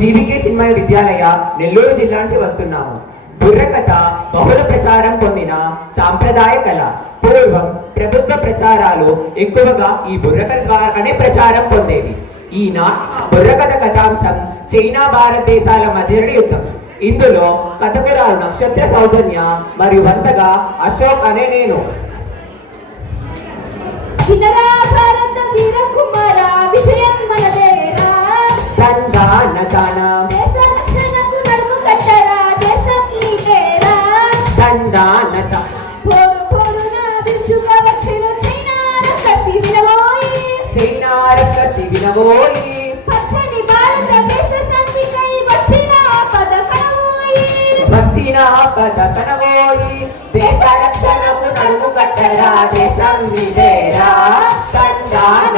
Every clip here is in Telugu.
జీవికే చిన్మయ విద్యాలయ నెల్లూరు జిల్లా నుంచి వస్తున్నాము. బుర్రకథ బహుళ ప్రచారం పొందిన సాంప్రదాయ కళ. పూర్వం ప్రభుత్వ ప్రచారాలు ఎక్కువగా ఈ బుర్రకథ ద్వారానే ప్రచారం పొందేవి. ఈయన బుర్రకథ కథాంశం చైనా భారతదేశాల మధ్య యుద్ధం. ఇందులో కథకురాలు నక్షత్ర సౌజన్య మరియు వంతగా అశోక్ అనే నేను. భారత కుమార విజయం మనదే. దా- పోరు పోరున విరుచుగా వచ్చిన చైనా దేశ రక్షణకు నడుము కట్టరా దేశం విజయరా సంధాన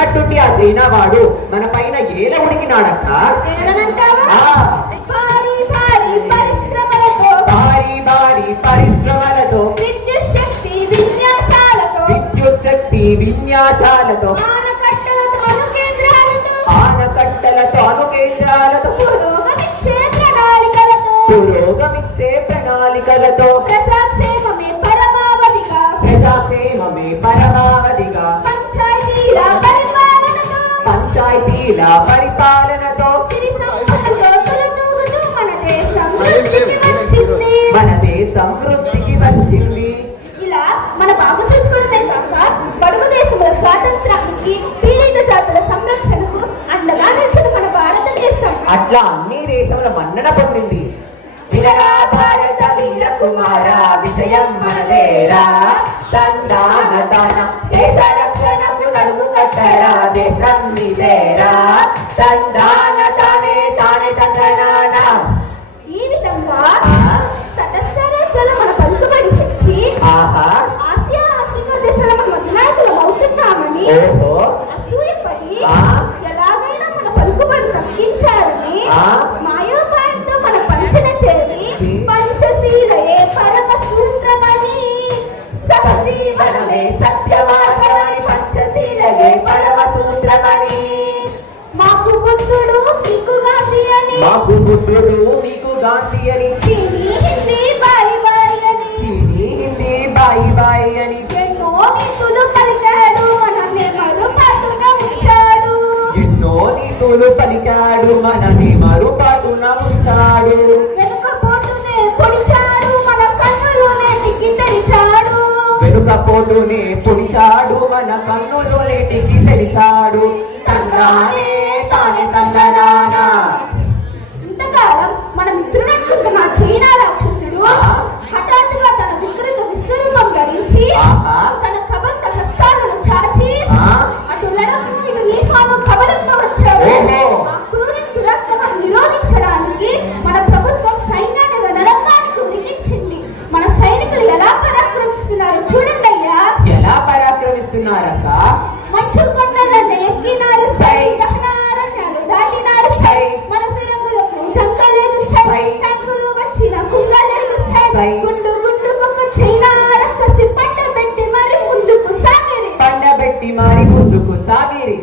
ఉన్నట్టుండి ఆ చైనా వాడు మన పైన ఏల ఏలనంటావా? ఆ. భారీ భారీ పరిశ్రమలతో భారీ భారీ పరిశ్రమలతో విద్యుత్ శక్తి విన్యాసాలతో అట్లా అన్ని దేశముల మన్నన పొందింది. వినరా భారత వీర కుమార విజయం మనదేరా. సంధాన దాన దేశ రక్షణకు నడుము కట్టరా దేశం విజయరా సంధాన తానే తానే తందనాన మాకు బుద్ధుడు మీకు గాంధీ అని. బాయి బాయి అని. ఎన్నో నీతులు పలికాడు అనన్నే మరుపాటున ఉంచాడు. వెనుకపోటునే పొడిచాడు మన కన్నులోనే మన లేటికి తెలిసాడు పరాక్రమిస్తున్నారక్క మంచు కొండలను ఎక్కినారు సై దహనారణ్యాలు దాటినారు సై మన ఫిరంగులకు జంకలేదు సై టంగులు వచ్చిన కుంగలేదు సై సై. గుండు గుండు ఒక చైనా రక్కసి పంట పెట్టి మరి ముందుకు సాగిరి. పండబెట్టి మారి ముందుకు సాగిరి.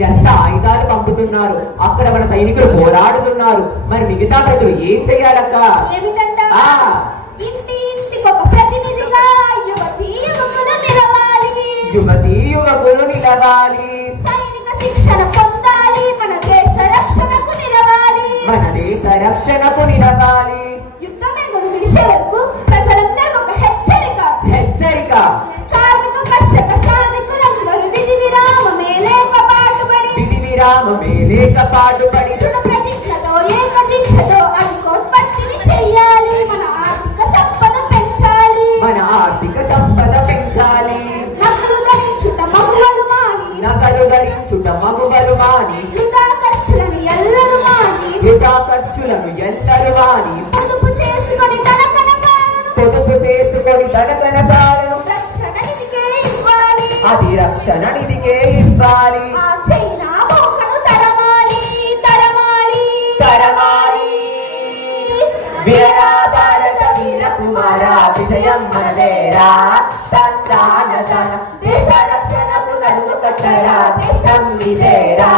వీరంతా ఆయుధాలు పంపుతున్నారు. అక్కడ మన సైనికులు పోరాడుతున్నారు. మరి మిగతా ప్రజలు ఏం చెయ్యాలక్క? యువతి యువకులు నిలవాలి. మన దేశ రక్షణకు నిలవాలి. మన పాటుపడి విధి విరామమే లేక పాటుపడి దృఢ ప్రతిజ్ఞతో ఏక దీక్షతో అధికోత్పత్తిని చెయ్యాలి మన ఆర్థిక సంపద పెంచాలి. మన ఆర్థిక సంపద పెంచాలి. నగలు ధరించుట మగువలు మాని. నగలు ధరించుట మగువలు మాని. వృధా ఖర్చులను ఎల్లరు మాని. వృధా ఖర్చులను ఎందరు మాని. ఇవ్వాలి పొదుపు చేసుకొని తన కనకాలను పొదుపు చేసుకొని తన మనదేరా తంతాన దేశ రక్షణకు కట్టరా దేశం విజయరా